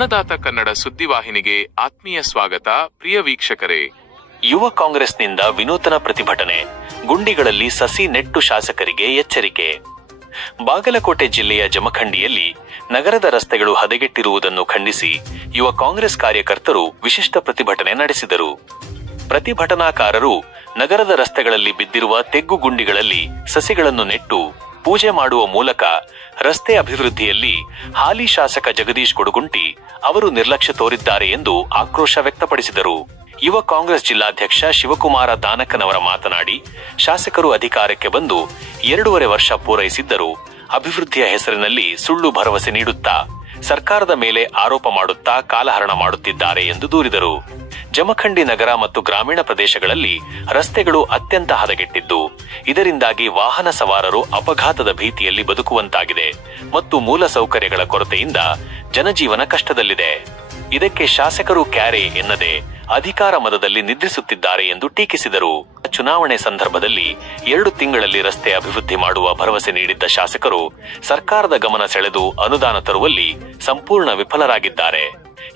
ಅನ್ನದಾತ ಕನ್ನಡ ಸುದ್ದಿವಾಹಿನಿಗೆ ಆತ್ಮೀಯ ಸ್ವಾಗತ, ಪ್ರಿಯ ವೀಕ್ಷಕರೇ. ಯುವ ಕಾಂಗ್ರೆಸ್ನಿಂದ ವಿನೂತನ ಪ್ರತಿಭಟನೆ, ಗುಂಡಿಗಳಲ್ಲಿ ಸಸಿ ನೆಟ್ಟು ಶಾಸಕರಿಗೆ ಎಚ್ಚರಿಕೆ. ಬಾಗಲಕೋಟೆ ಜಿಲ್ಲೆಯ ಜಮಖಂಡಿಯಲ್ಲಿ ನಗರದ ರಸ್ತೆಗಳು ಹದಗೆಟ್ಟಿರುವುದನ್ನು ಖಂಡಿಸಿ ಯುವ ಕಾಂಗ್ರೆಸ್ ಕಾರ್ಯಕರ್ತರು ವಿಶಿಷ್ಟ ಪ್ರತಿಭಟನೆ ನಡೆಸಿದರು. ಪ್ರತಿಭಟನಾಕಾರರು ನಗರದ ರಸ್ತೆಗಳಲ್ಲಿ ಬಿದ್ದಿರುವ ತೆಗ್ಗು ಗುಂಡಿಗಳಲ್ಲಿ ಸಸಿಗಳನ್ನು ನೆಟ್ಟು ಪೂಜೆ ಮಾಡುವ ಮೂಲಕ ರಸ್ತೆ ಅಭಿವೃದ್ಧಿಯಲ್ಲಿ ಹಾಲಿ ಶಾಸಕ ಜಗದೀಶ್ ಕೊಡುಗುಂಟಿ ಅವರು ನಿರ್ಲಕ್ಷ್ಯ ತೋರಿದ್ದಾರೆ ಎಂದು ಆಕ್ರೋಶ ವ್ಯಕ್ತಪಡಿಸಿದರು. ಯುವ ಕಾಂಗ್ರೆಸ್ ಜಿಲ್ಲಾಧ್ಯಕ್ಷ ಶಿವಕುಮಾರ ದಾನಕ್ಕನವರ ಮಾತನಾಡಿ, ಶಾಸಕರು ಅಧಿಕಾರಕ್ಕೆ ಬಂದು ಎರಡೂವರೆ ವರ್ಷ ಪೂರೈಸಿದ್ದರು ಅಭಿವೃದ್ಧಿಯ ಹೆಸರಿನಲ್ಲಿ ಸುಳ್ಳು ಭರವಸೆ ನೀಡುತ್ತಾ ಸರ್ಕಾರದ ಮೇಲೆ ಆರೋಪ ಮಾಡುತ್ತಾ ಕಾಲಹರಣ ಮಾಡುತ್ತಿದ್ದಾರೆ ಎಂದು ದೂರಿದರು. ಜಮಖಂಡಿ ನಗರ ಮತ್ತು ಗ್ರಾಮೀಣ ಪ್ರದೇಶಗಳಲ್ಲಿ ರಸ್ತೆಗಳು ಅತ್ಯಂತ ಹದಗೆಟ್ಟಿದ್ದು, ಇದರಿಂದಾಗಿ ವಾಹನ ಸವಾರರು ಅಪಘಾತದ ಭೀತಿಯಲ್ಲಿ ಬದುಕುವಂತಾಗಿದೆ ಮತ್ತು ಮೂಲಸೌಕರ್ಯಗಳ ಕೊರತೆಯಿಂದ ಜನಜೀವನ ಕಷ್ಟದಲ್ಲಿದೆ. ಇದಕ್ಕೆ ಶಾಸಕರು ಕ್ಯಾರೆ ಎನ್ನದೆ ಅಧಿಕಾರ ಮದದಲ್ಲಿ ನಿದ್ರಿಸುತ್ತಿದ್ದಾರೆ ಎಂದು ಟೀಕಿಸಿದರು. ಚುನಾವಣೆ ಸಂದರ್ಭದಲ್ಲಿ ಎರಡು ತಿಂಗಳಲ್ಲಿ ರಸ್ತೆ ಅಭಿವೃದ್ಧಿ ಮಾಡುವ ಭರವಸೆ ನೀಡಿದ್ದ ಶಾಸಕರು ಸರ್ಕಾರದ ಗಮನ ಸೆಳೆದು ಅನುದಾನ ತರುವಲ್ಲಿ ಸಂಪೂರ್ಣ ವಿಫಲರಾಗಿದ್ದಾರೆ.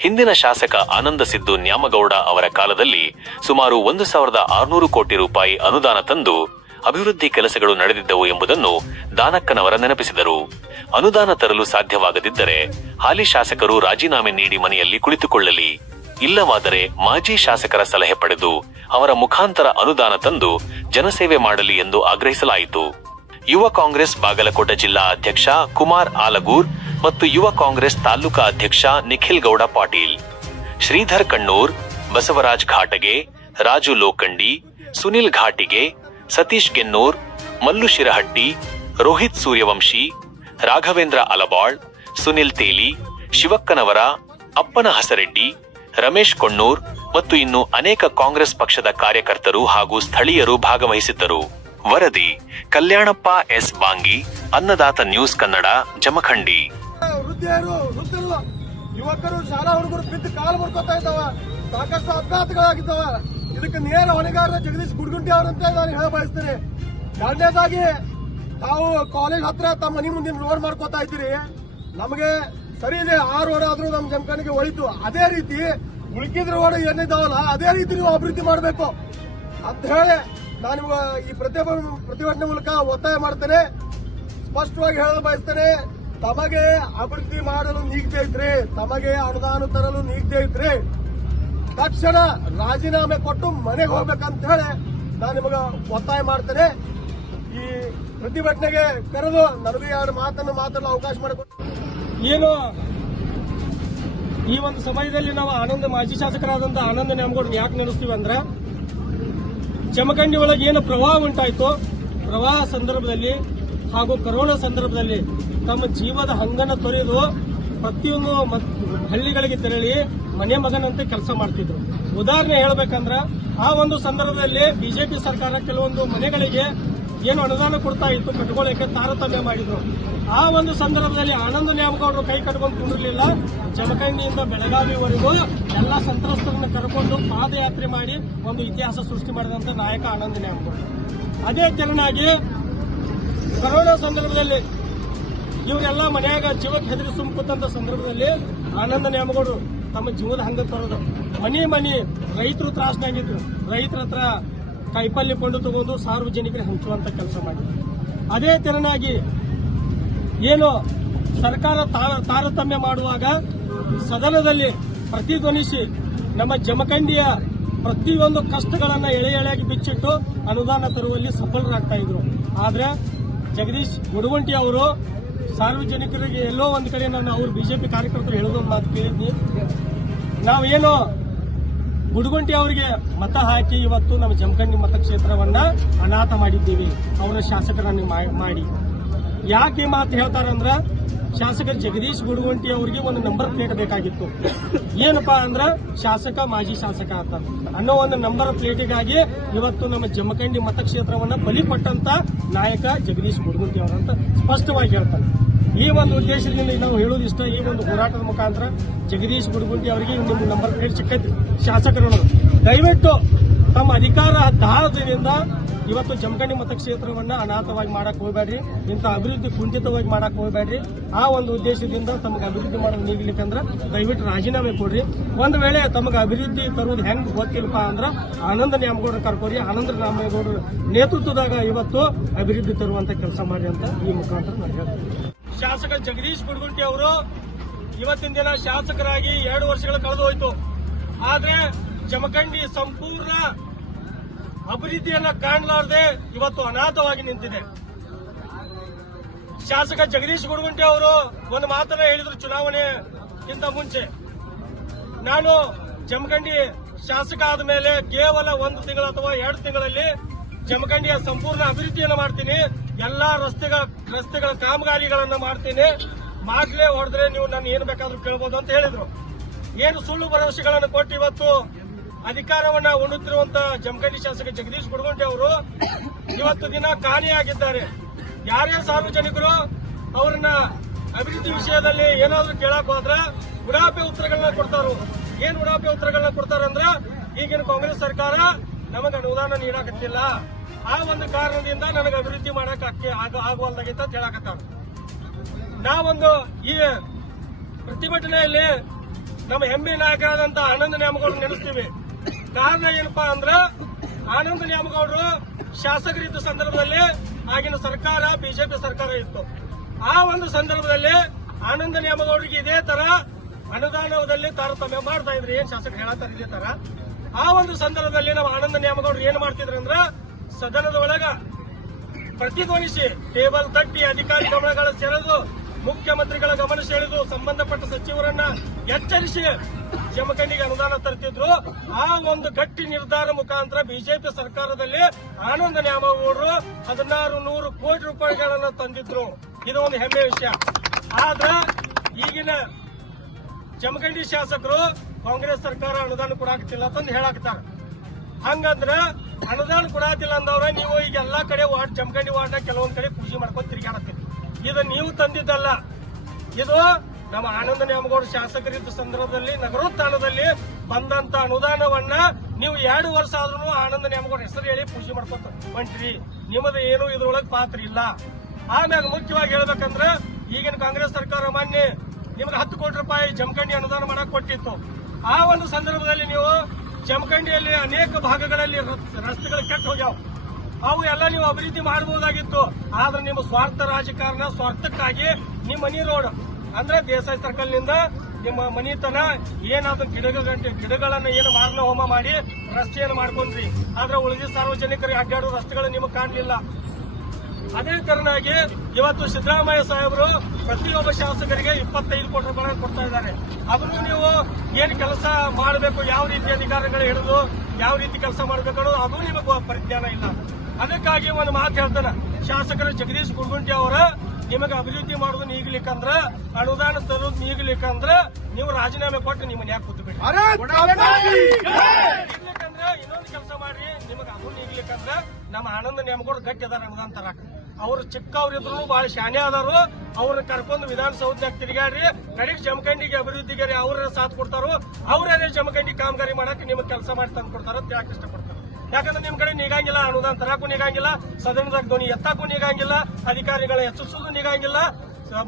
ಹಿಂದಿನ ಶಾಸಕ ಆನಂದ ಸಿದ್ದು ನ್ಯಾಮಗೌಡ ಅವರ ಕಾಲದಲ್ಲಿ ಸುಮಾರು ಒಂದು ಸಾವಿರದ ಆರುನೂರು ಕೋಟಿ ರೂಪಾಯಿ ಅನುದಾನ ತಂದು ಅಭಿವೃದ್ಧಿ ಕೆಲಸಗಳು ನಡೆದಿದ್ದವು ಎಂಬುದನ್ನು ದಾನಕ್ಕನವರ ನೆನಪಿಸಿದರು. ಅನುದಾನ ತರಲು ಸಾಧ್ಯವಾಗದಿದ್ದರೆ ಹಾಲಿ ಶಾಸಕರು ರಾಜೀನಾಮೆ ನೀಡಿ ಮನೆಯಲ್ಲಿ ಕುಳಿತುಕೊಳ್ಳಲಿ. ಇಲ್ಲವಾದರೆ ಮಾಜಿ ಶಾಸಕರ ಸಲಹೆ ಪಡೆದು ಅವರ ಮುಖಾಂತರ ಅನುದಾನ ತಂದು ಜನಸೇವೆ ಮಾಡಲಿ ಎಂದು ಆಗ್ರಹಿಸಲಾಯಿತು. ಯುವ ಕಾಂಗ್ರೆಸ್ ಬಾಗಲಕೋಟೆ ಜಿಲ್ಲಾ ಅಧ್ಯಕ್ಷ ಕುಮಾರ್ ಆಲಗೂರ್ ಮತ್ತು ಯುವ ಕಾಂಗ್ರೆಸ್ ತಾಲೂಕಾ ಅಧ್ಯಕ್ಷ ನಿಖಿಲ್ ಗೌಡ ಪಾಟೀಲ್, ಶ್ರೀಧರ್ ಕಣ್ಣೂರ್, ಬಸವರಾಜ್ ಘಾಟಗೆ, ರಾಜು ಲೋಕಂಡಿ, ಸುನಿಲ್ ಘಾಟಿಗೆ, ಸತೀಶ್ ಗೆನ್ನೂರ್, ಮಲ್ಲು ಶಿರಹಟ್ಟಿ, ರೋಹಿತ್ ಸೂರ್ಯವಂಶಿ, ರಾಘವೇಂದ್ರ ಅಲಬಾಳ್, ಸುನಿಲ್ ತೇಲಿ, ಶಿವಕ್ಕನವರ, ಅಪ್ಪನ ಹಸರೆಡ್ಡಿ, ರಮೇಶ್ ಕೊಣ್ಣೂರ್ ಮತ್ತು ಇನ್ನು ಅನೇಕ ಕಾಂಗ್ರೆಸ್ ಪಕ್ಷದ ಕಾರ್ಯಕರ್ತರು ಹಾಗೂ ಸ್ಥಳೀಯರು ಭಾಗವಹಿಸಿದ್ದರು. ವರದಿ, ಕಲ್ಯಾಣಪ್ಪ ಎಸ್. ಬಾಂಗಿ, ಅನ್ನದಾತ ನ್ಯೂಸ್ ಕನ್ನಡ, ಜಮಖಂಡಿ. ವೃದ್ಧಿಯರು ವೃದ್ಧರು ಯುವಕರು ಶಾಲಾ ಹುಡುಗರು ಬಿದ್ದು ಕಾಲು ಮುಡ್ಕೋತಾ ಇದ್ದಾವ. ಸಾಕಷ್ಟು ಅಪಘಾತಗಳಾಗಿದ್ದಾವ. ಇದಕ್ಕೆ ನೇರ ಹೊಣೆಗಾರ ಜಗದೀಶ್ ಗುಡ್ಗುಂಟಿ ಅವರಂತ ನಾನು ಹೇಳ ಬಯಸ್ತೇನೆ. ಎರಡನೇದಾಗಿ, ತಾವು ಕಾಲೇಜ್ ಹತ್ರ ತಮ್ಮ ಮನೆ ಮುಂದಿನ ರೋಡ್ ಮಾಡ್ಕೋತಾ ಇದ್ದೀರಿ. ನಮಗೆ ಸರಿ ಇದೆ, ಆ ರೋಡ್ ಆದ್ರೂ ನಮ್ಮ ಜಮಖಂಡಿಗೆ ಒಳಿತು. ಅದೇ ರೀತಿ ಉಳಿಕಿದ ರೋಡ್ ಏನಿದಾವಲ್ಲ, ಅದೇ ರೀತಿ ನೀವು ಅಭಿವೃದ್ಧಿ ಮಾಡಬೇಕು ಅಂತ ಹೇಳಿ ನಾನು ಈ ಪ್ರತಿಭಟನೆ ಮೂಲಕ ಒತ್ತಾಯ ಮಾಡ್ತೇನೆ. ಸ್ಪಷ್ಟವಾಗಿ ಹೇಳಲು ಬಯಸ್ತೇನೆ. ತಮಗೆ ಅಭಿವೃದ್ಧಿ ಮಾಡಲು ನೀಗದೆ ಇದ್ರೆ, ತಮಗೆ ಅನುದಾನ ತರಲು ನೀಗದೆ ಇದ್ರೆ ತಕ್ಷಣ ರಾಜೀನಾಮೆ ಕೊಟ್ಟು ಮನೆಗೆ ಹೋಗ್ಬೇಕಂತ ಹೇಳಿ ನಾನು ನಿಮಗೆ ಒತ್ತಾಯ ಮಾಡ್ತೇನೆ. ಈ ಪ್ರತಿಭಟನೆಗೆ ಕರೆದು ನನಗೆ ಎರಡು ಮಾತನ್ನು ಮಾತಾಡಲು ಅವಕಾಶ ಮಾಡಿಕೊಟ್ಟು ಏನು? ಈ ಒಂದು ಸಮಯದಲ್ಲಿ ನಾವು ಆನಂದ ಮಾಜಿ ಶಾಸಕರಾದಂತಹ ಆನಂದ ನ್ಯಾಮಗೌಡ ಯಾಕೆ ನೆನೆಸ್ತೀವಿ ಅಂದ್ರೆ ಜಮಖಂಡಿ ಒಳಗೆ ಏನು ಪ್ರವಾಹ ಉಂಟಾಯಿತು, ಪ್ರವಾಹ ಸಂದರ್ಭದಲ್ಲಿ ಹಾಗೂ ಕೊರೋನಾ ಸಂದರ್ಭದಲ್ಲಿ ತಮ್ಮ ಜೀವದ ಹಂಗನ ತೊರೆದು ಪ್ರತಿಯೊಂದು ಹಳ್ಳಿಗಳಿಗೆ ತೆರಳಿ ಮನೆ ಮಗನಂತೆ ಕೆಲಸ ಮಾಡ್ತಿದ್ರು. ಉದಾಹರಣೆ ಹೇಳ್ಬೇಕಂದ್ರ, ಆ ಒಂದು ಸಂದರ್ಭದಲ್ಲಿ ಬಿಜೆಪಿ ಸರ್ಕಾರ ಕೆಲವೊಂದು ಮನೆಗಳಿಗೆ ಏನು ಅನುದಾನ ಕೊಡ್ತಾ ಇತ್ತು ಕಟ್ಕೊಳ್ಳಕ್ಕೆ ತಾರತಮ್ಯ ಮಾಡಿದ್ರು. ಆ ಒಂದು ಸಂದರ್ಭದಲ್ಲಿ ಆನಂದ ನ್ಯಾಮಗೌಡರು ಕೈ ಕಟ್ಕೊಂಡು ಕುಂಡಿರ್ಲಿಲ್ಲ ಜಮಖಂಡಿಯಿಂದ ಬೆಳಗಾವಿವರೆಗೂ ಎಲ್ಲ ಸಂತ್ರಸ್ತರನ್ನ ಕರ್ಕೊಂಡು ಪಾದಯಾತ್ರೆ ಮಾಡಿ ಒಂದು ಇತಿಹಾಸ ಸೃಷ್ಟಿ ಮಾಡಿದಂತ ನಾಯಕ ಆನಂದ ನ್ಯಾಮಗೌಡ ಅದೇ ತೆರನಾಗಿ ಕೊರೋನಾ ಸಂದರ್ಭದಲ್ಲಿ ಇವರೆಲ್ಲ ಮನೆಯಾಗ ಜೀವಕ್ಕೆ ಹೆದರಿ ಸುಮ್ಕುತ್ತಂತ ಸಂದರ್ಭದಲ್ಲಿ ಆನಂದ ನೇಮಗೌಡರು ತಮ್ಮ ಜೀವದ ಹಂಗ ತರೋದು ಮನಿ ಮನಿ ರೈತರು ತ್ರಾಸನಾಗಿದ್ರು. ರೈತರ ಹತ್ರ ಕೈಪಲ್ಯ ಕೊಂಡು ತಗೊಂಡು ಸಾರ್ವಜನಿಕರಿಗೆ ಹಂಚುವಂತ ಕೆಲಸ ಮಾಡಿದ್ರು. ಅದೇ ತೆರನಾಗಿ ಏನು ಸರ್ಕಾರ ತಾರತಮ್ಯ ಮಾಡುವಾಗ ಸದನದಲ್ಲಿ ಪ್ರತಿಧ್ವನಿಸಿ ನಮ್ಮ ಜಮಖಂಡಿಯ ಪ್ರತಿಯೊಂದು ಕಷ್ಟಗಳನ್ನು ಎಳೆ ಎಳೆಯಾಗಿ ಬಿಚ್ಚಿಟ್ಟು ಅನುದಾನ ತರುವಲ್ಲಿ ಸಫಲರಾಗ್ತಾ ಇದ್ರು. ಆದ್ರೆ ಜಗದೀಶ್ ಗುಡಗುಂಟಿ ಅವರು ಸಾರ್ವಜನಿಕರಿಗೆ ಎಲ್ಲೋ ಒಂದು ಕಡೆ ನಾನು ಅವರು ಬಿಜೆಪಿ ಕಾರ್ಯಕರ್ತರು ಹೇಳೋದೊಂದು ಮಾತು ಕೇಳಿದ್ವಿ ನಾವೇನು ಗುಡಗುಂಟಿ ಅವರಿಗೆ ಮತ ಹಾಕಿ ಇವತ್ತು ನಮ್ಮ ಜಮಖಂಡಿ ಮತಕ್ಷೇತ್ರವನ್ನ ಅನಾಥ ಮಾಡಿದ್ದೀವಿ. ಅವರ ಶಾಸಕರನ್ನು ಮಾಡಿ. ಯಾಕೆ ಈ ಮಾತು ಹೇಳ್ತಾರಂದ್ರ ಶಾಸಕ ಜಗದೀಶ್ ಗುಡುಗುಂಟಿ ಅವರಿಗೆ ಒಂದು ನಂಬರ್ ಪ್ಲೇಟ್ ಬೇಕಾಗಿತ್ತು. ಏನಪ್ಪಾ ಅಂದ್ರ ಶಾಸಕ, ಮಾಜಿ ಶಾಸಕ ಅಂತ. ಅನ್ನೋ ಒಂದು ನಂಬರ್ ಪ್ಲೇಟಿಗಾಗಿ ಇವತ್ತು ನಮ್ಮ ಜಮಖಂಡಿ ಮತಕ್ಷೇತ್ರವನ್ನ ಬಲಿ ಕೊಟ್ಟಂತ ನಾಯಕ ಜಗದೀಶ್ ಗುಡುಗುಂಟಿ ಅವರಂತ ಸ್ಪಷ್ಟವಾಗಿ ಹೇಳ್ತಾರೆ. ಈ ಒಂದು ಉದ್ದೇಶದಿಂದ ನಾವು ಹೇಳೋದಿಷ್ಟ ಈ ಒಂದು ಹೋರಾಟದ ಮುಖಾಂತರ ಜಗದೀಶ್ ಗುಡುಗುಂಟಿ ಅವರಿಗೆ ಒಂದು ನಂಬರ್ ಪ್ಲೇಟ್ ಸಿಕ್ಕೈತಿ ಶಾಸಕರು ದಯವಿಟ್ಟು ತಮ್ಮ ಅಧಿಕಾರ ಆದ್ದರಿಂದ ಇವತ್ತು ಜಮಖಂಡಿ ಮತಕ್ಷೇತ್ರವನ್ನ ಅನಾಥವಾಗಿ ಮಾಡಕ್ ಹೋಗ್ಬೇಡ್ರಿ, ಇಂಥ ಅಭಿವೃದ್ಧಿ ಕುಂಠಿತವಾಗಿ ಮಾಡಕ್ ಹೋಗ್ಬೇಡ್ರಿ. ಆ ಒಂದು ಉದ್ದೇಶದಿಂದ ತಮಗೆ ಅಭಿವೃದ್ಧಿ ಮಾಡಲು ನೀಗ್ಲಿಕ್ಕಂದ್ರ ದಯವಿಟ್ಟು ರಾಜೀನಾಮೆ ಕೊಡ್ರಿ. ಒಂದ್ ವೇಳೆ ತಮಗೆ ಅಭಿವೃದ್ಧಿ ತರುವುದು ಹೆಂಗ್ ಗೊತ್ತಿಲ್ಲಪ್ಪ ಅಂದ್ರ ಆನಂದ ನ್ಯಾಮಗೌಡರ ಕರ್ಕೋರಿ, ಆನಂದ ನ್ಯಾಮಗೌಡರ ನೇತೃತ್ವದಾಗ ಇವತ್ತು ಅಭಿವೃದ್ಧಿ ತರುವಂತ ಕೆಲಸ ಮಾಡಿ ಅಂತ ಈ ಮುಖಾಂತರ ನಾನು ಹೇಳ್ತೀನಿ. ಶಾಸಕ ಜಗದೀಶ್ ಗುಡ್ಗುಂಟಿ ಅವರು ಇವತ್ತಿನ ದಿನ ಶಾಸಕರಾಗಿ ಎರಡು ವರ್ಷಗಳು ಕಳೆದು ಹೋಯ್ತು ಆದ್ರೆ ಜಮಖಂಡಿ ಸಂಪೂರ್ಣ ಅಭಿವೃದ್ಧಿಯನ್ನ ಕಾಣಲಾರದೆ ಇವತ್ತು ಅನಾಥವಾಗಿ ನಿಂತಿದೆ. ಶಾಸಕ ಜಗದೀಶ್ ಗುಡಗುಂಟೆ ಅವರು ಒಂದು ಮಾತನ್ನ ಹೇಳಿದ್ರು ಚುನಾವಣೆಗಿಂತ ಮುಂಚೆ. ನಾನು ಜಮಖಂಡಿ ಶಾಸಕ ಆದ ಮೇಲೆ ಕೇವಲ ಒಂದು ತಿಂಗಳು ಅಥವಾ ಎರಡು ತಿಂಗಳಲ್ಲಿ ಜಮಖಂಡಿಯ ಸಂಪೂರ್ಣ ಅಭಿವೃದ್ಧಿಯನ್ನು ಮಾಡ್ತೀನಿ. ಎಲ್ಲಾ ರಸ್ತೆಗಳ ರಸ್ತೆಗಳ ಕಾಮಗಾರಿಗಳನ್ನು ಮಾಡ್ತೀನಿ. ಮಾಡಲೇ ಹೊಡೆದ್ರೆ ನೀವು ನಾನು ಏನು ಬೇಕಾದ್ರೂ ಕೇಳ್ಬೋದು ಅಂತ ಹೇಳಿದ್ರು. ಏನು ಸುಳ್ಳು ಭರವಸೆಗಳನ್ನು ಕೊಟ್ಟು ಇವತ್ತು ಅಧಿಕಾರವನ್ನ ಉಣ್ಣುತ್ತಿರುವಂತಹ ಜಮಖಂಡಿ ಶಾಸಕ ಜಗದೀಶ್ ಕುಡಗುಂಟೆ ಅವರು ಇವತ್ತು ದಿನ ಕಾಣೆಯಾಗಿದ್ದಾರೆ ಯಾರೇ ಸಾರ್ವಜನಿಕರು ಅವರನ್ನ ಅಭಿವೃದ್ಧಿ ವಿಷಯದಲ್ಲಿ ಏನಾದರೂ ಕೇಳಕ್ ಹೋದ್ರೆ ಉಡಾಪೆ ಉತ್ತರಗಳನ್ನ ಕೊಡ್ತಾರು. ಏನ್ ಉಡಾಪೆ ಉತ್ತರಗಳನ್ನ ಕೊಡ್ತಾರಂದ್ರೆ ಈಗಿನ ಕಾಂಗ್ರೆಸ್ ಸರ್ಕಾರ ನಮಗೆ ಅನುದಾನ ನೀಡಾಕತ್ತಿಲ್ಲ. ಆ ಒಂದು ಕಾರಣದಿಂದ ನನಗೆ ಅಭಿವೃದ್ಧಿ ಮಾಡಕ್ ಆಗುವಲ್ದಾಗಿತ್ತ ಅಂತ ಹೇಳಕತ್ತಾರ. ನಾವೊಂದು ಈ ಪ್ರತಿಭಟನೆಯಲ್ಲಿ ನಮ್ಮ ಹೆಮ್ಮೆ ನಾಯಕರಾದಂತಹ ಆನಂದ ನಿಯಮಗಳನ್ನು ನೆನೆಸ್ತೀವಿ. ಕಾರಣ ಏನಪ್ಪಾ ಅಂದ್ರ ಆನಂದ ನ್ಯಾಮಗೌಡರು ಶಾಸಕರಿದ್ದ ಸಂದರ್ಭದಲ್ಲಿ ಆಗಿನ ಸರ್ಕಾರ, ಬಿಜೆಪಿ ಸರ್ಕಾರ ಇತ್ತು. ಆ ಒಂದು ಸಂದರ್ಭದಲ್ಲಿ ಆನಂದ ನ್ಯಾಮಗೌಡರಿಗೆ ಇದೇ ತರ ಅನುದಾನದಲ್ಲಿ ತಾರತಮ್ಯ ಮಾಡ್ತಾ ಇದ್ರಿ. ಏನ್ ಶಾಸಕರು ಹೇಳತಾರ ಇದೇ ತರ? ಆ ಒಂದು ಸಂದರ್ಭದಲ್ಲಿ ನಾವು ಆನಂದ ನ್ಯಾಮಗೌಡರು ಏನ್ ಮಾಡ್ತಿದ್ರು ಅಂದ್ರ ಸದನದ ಒಳಗ ಪ್ರತಿಧ್ವನಿಸಿ ಟೇಬಲ್ ತಟ್ಟಿ ಅಧಿಕಾರಿ ಗಮನಗಳ ಸೆಳೆದು ಮುಖ್ಯಮಂತ್ರಿಗಳ ಗಮನ ಸೆಳೆದು ಸಂಬಂಧಪಟ್ಟ ಸಚಿವರನ್ನ ಎಚ್ಚರಿಸಿ ಜಮಖಂಡಿಗೆ ಅನುದಾನ ತರ್ತಿದ್ರು. ಆ ಒಂದು ಗಟ್ಟಿ ನಿರ್ಧಾರ ಮುಖಾಂತರ ಬಿಜೆಪಿ ಸರ್ಕಾರದಲ್ಲಿ ಆನಂದ ನ್ಯಾಮಗೌಡರು ಹದಿನಾರು ನೂರು ಕೋಟಿ ರೂಪಾಯಿಗಳನ್ನ ತಂದಿದ್ರು. ಇದು ಒಂದು ಹೆಮ್ಮೆ ವಿಷಯ. ಆದ್ರ ಈಗಿನ ಜಮಖಂಡಿ ಶಾಸಕರು ಕಾಂಗ್ರೆಸ್ ಸರ್ಕಾರ ಅನುದಾನ ಕೊಡಾಕತ್ತಿಲ್ಲ ಅಂತಂದು ಹೇಳಾಕ್ತಾರೆ ಹಂಗಂದ್ರ ಅನುದಾನ ಕೊಡಾತಿಲ್ಲ ಅಂದವ್ರ ನೀವು ಈಗ ಎಲ್ಲಾ ಕಡೆ ವಾರ್ಡ್, ಜಮಖಂಡಿ ವಾರ್ಡ್ ಕೆಲವೊಂದ್ ಕಡೆ ಪೂಜೆ ಮಾಡ್ಕೊಂಡು ತಿರುಗಾಡತ್ತೀರಿ ಇದು ನೀವು ತಂದಿದ್ದಲ್ಲ. ಇದು ನಮ್ಮ ಆನಂದ ನ್ಯಾಮಗೌಡ ಶಾಸಕರಿದ್ದ ಸಂದರ್ಭದಲ್ಲಿ, ನಗರೋತ್ಥಾನದಲ್ಲಿ ಬಂದಂತ ಅನುದಾನವನ್ನ ನೀವು ಎರಡು ವರ್ಷ ಆದ್ರೂ ಆನಂದ ನ್ಯಾಮಗೌಡ ಹೆಸರು ಹೇಳಿ ಪೂಜೆ ಮಾಡ್ಕೊತ ಹೊಂಟ್ರಿ ನಿಮ್ಮದು ಏನು ಇದ್ರೊಳಗೆ ಪಾತ್ರ ಇಲ್ಲ. ಆಮ್ಯಾಗ ಮುಖ್ಯವಾಗಿ ಹೇಳ್ಬೇಕಂದ್ರೆ, ಈಗಿನ ಕಾಂಗ್ರೆಸ್ ಸರ್ಕಾರ ಮಾನ್ಯ ನಿಮ್ಗೆ ಹತ್ತು ಕೋಟಿ ರೂಪಾಯಿ ಜಮಖಂಡಿ ಅನುದಾನ ಮಾಡಕ್ ಕೊಟ್ಟಿತ್ತು. ಆ ಒಂದು ಸಂದರ್ಭದಲ್ಲಿ ನೀವು ಜಮಖಂಡಿಯಲ್ಲಿ ಅನೇಕ ಭಾಗಗಳಲ್ಲಿ ರಸ್- ರಸ್ತೆಗಳು ಕೆಟ್ಟು ಹೋಗ್ಯಾವ. ಅವು ಎಲ್ಲ ನೀವು ಅಭಿವೃದ್ಧಿ ಮಾಡಬಹುದಾಗಿತ್ತು ಆದ್ರೆ ನಿಮ್ಮ ಸ್ವಾರ್ಥ ರಾಜಕಾರಣ, ಸ್ವಾರ್ಥಕ್ಕಾಗಿ ನಿಮ್ಮ ಮನಿ ರೋಡ್ ಅಂದ್ರೆ ದೇಸಾಯಿ ಸರ್ಕಲ್ನಿಂದ ನಿಮ್ಮ ಮನಿತನ ಏನಾದ್ರು ಗಿಡಗಳ ಗಿಡಗಳನ್ನ ಏನು ಮಾರಣ ಹೋಮ ಮಾಡಿ ರಸ್ತೆಯನ್ನು ಮಾಡ್ಕೊಂಡ್ರಿ. ಆದ್ರೆ ಉಳಿದ ಸಾರ್ವಜನಿಕರಿಗೆ ಅಡ್ಡಾಡುವ ರಸ್ತೆಗಳು ನಿಮಗೆ ಕಾಣಲಿಲ್ಲ. ಅದೇ ತರನಾಗಿ ಇವತ್ತು ಸಿದ್ದರಾಮಯ್ಯ ಸಾಹೇಬರು ಪ್ರತಿಯೊಬ್ಬ ಶಾಸಕರಿಗೆ ಇಪ್ಪತ್ತೈದು ಕೋಟಿ ರೂಪಾಯಿ ಕೊಡ್ತಾ ಇದ್ದಾರೆ. ಅದನ್ನು ನೀವು ಏನ್ ಕೆಲಸ ಮಾಡಬೇಕು, ಯಾವ ರೀತಿ ಅಧಿಕಾರಿಗಳು ಹಿಡಿದು ಯಾವ ರೀತಿ ಕೆಲಸ ಮಾಡಬೇಕು ಅದು ನಿಮಗೆ ಪರಿಜ್ಞಾನ ಇಲ್ಲ. ಅದಕ್ಕಾಗಿ ಒಂದು ಮಾತು ಹೇಳ್ತಾನೆ. ಶಾಸಕರು ಜಗದೀಶ್ ಗುರ್ಗುಂಟಿ ಅವರ ನಿಮಗೆ ಅಭಿವೃದ್ಧಿ ಮಾಡೋದು ನೀಗ್ಲಿಕ್ಕಂದ್ರ ಅನುದಾನ ತರೋದು ನೀಗ್ಲಿಕ್ಕಂದ್ರ ನೀವು ರಾಜೀನಾಮೆ ಕೊಟ್ಟು ನಿಮ್ಮನ್ನ ಯಾಕೆ ಕೂತು ಬಿಡಿ ಇನ್ನೊಂದು ಕೆಲಸ ಮಾಡ್ರಿ ನಿಮಗೆ ಅದು ನೀಗ್ಲಿಕ್ಕಂದ್ರ ನಮ್ಮ ಆನಂದ ನೇಮಗಳು ಗಟ್ಟಿ ಅದಾರ ಅನುದಾನ ತರಕ ಅವರು ಚಿಕ್ಕವ್ರಿದ್ರು ಬಹಳ ಶಾನೆ ಅದಾರು ಅವ್ರ ಕರ್ಕೊಂಡು ವಿಧಾನಸೌಧದಾಗ ತಿರುಗಾಡ್ರಿ ಕಡೆಗೆ ಜಮಖಂಡಿಗೆ ಅಭಿವೃದ್ಧಿಗೆ ಅವ್ರ ಸಾಥ್ ಕೊಡ್ತಾರೋ ಅವರೇ ಜಮಖಂಡಿ ಕಾಮಗಾರಿ ಮಾಡಕ್ಕೆ ನಿಮಗೆ ಕೆಲಸ ಮಾಡಿ ತಂದು ಕೊಡ್ತಾರ ಅಂತ ಯಾಕೆ ಇಷ್ಟಪಡ್ತಾರೆ? ಯಾಕಂದ್ರೆ ನಿಮ್ ಕಡೆ ನಿಗಂಗಿಲ್ಲ, ಅನುದಾನ ತರಕ್ಕೂ ನೀಗಂಗಿಲ್ಲ, ಸದನದಾಗ ಧ್ವನಿ ಎತ್ತಕ್ಕೂ ನೀಗಂಗಿಲ್ಲ, ಅಧಿಕಾರಿಗಳ ಹೆಚ್ಚಿಸೋದು ನಿಗಂಗಿಲ್ಲ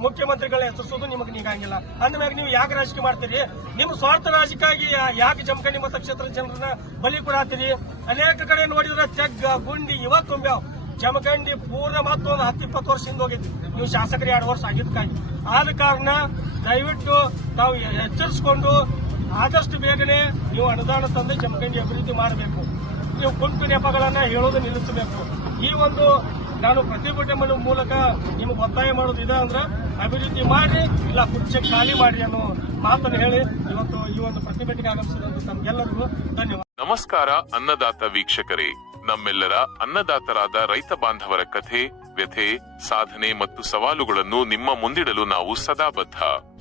ಮುಖ್ಯಮಂತ್ರಿಗಳ ಹೆಸರಿಸೋದು ನಿಮಗೆ ನೀಗಂಗಿಲ್ಲ. ಅಂದ್ಮ್ಯಾಗ ನೀವು ಯಾಕೆ ರಾಜಕೀಯ ಮಾಡ್ತೀರಿ? ನಿಮ್ಮ ಸ್ವಾರ್ಥ ರಾಜಕೀಯ ಯಾಕೆ ಜಮಖಂಡಿ ಮತಕ್ಷೇತ್ರದ ಜನರನ್ನ ಬಲಿ ಕೊಡಾತೀರಿ ಅನೇಕ ಕಡೆ ನೋಡಿದ್ರೆ ತೆಗ್ಗ, ಗುಂಡಿ ಇವ ತುಂಬ್ಯಾವ್. ಜಮಖಂಡಿ ಪೂರ್ಣ ಮತ್ತೊಂದು ಹತ್ತು ಇಪ್ಪತ್ತು ವರ್ಷ ಹಿಂದೆ ಹೋಗಿದ್ವಿ ನೀವು ಶಾಸಕರು ಎರಡು ವರ್ಷ ಆಗಿದ್ದಕ್ಕಾಗಿ. ಆದ ಕಾರಣ ದಯವಿಟ್ಟು ತಾವು ಎಚ್ಚರಿಸಿಕೊಂಡು ಆದಷ್ಟು ಬೇಗನೆ ನೀವು ಅನುದಾನ ತಂದು ಜಮಖಂಡಿ ಅಭಿವೃದ್ಧಿ ಮಾಡಬೇಕು. ನೀವು ಗುಂಪು ನೆಪಗಳನ್ನ ಹೇಳೋದು ನಿಲ್ಲಿಸಬೇಕು. ಈ ಒಂದು ನಾನು ಪ್ರತಿಭಟನೆ ಮೂಲಕ ನಿಮಗೆ ಒತ್ತಾಯ ಮಾಡೋದು ಇದೆ ಅಂದ್ರೆ ಅಭಿವೃದ್ಧಿ ಮಾಡಿ, ಇಲ್ಲ ಕುರ್ಚಿ ಖಾಲಿ ಮಾಡಿ ಅನ್ನೋ ಮಾತನ್ನು ಹೇಳಿ ಇವತ್ತು ಈ ಒಂದು ಪ್ರತಿಭಟನೆಗೆ ಆಗಮಿಸಿದಂತ ತಮ್ಗೆಲ್ಲರಿಗೂ ಧನ್ಯವಾದ. ನಮಸ್ಕಾರ ಅನ್ನದಾತ ವೀಕ್ಷಕರೇ. ನಮ್ಮೆಲ್ಲರ ಅನ್ನದಾತರಾದ ರೈತ ಬಾಂಧವರ ಕಥೆ, ವ್ಯಥೆ, ಸಾಧನೆ ಮತ್ತು ಸವಾಲುಗಳನ್ನು ನಿಮ್ಮ ಮುಂದಿಡಲು ನಾವು ಸದಾ ಬದ್ಧ.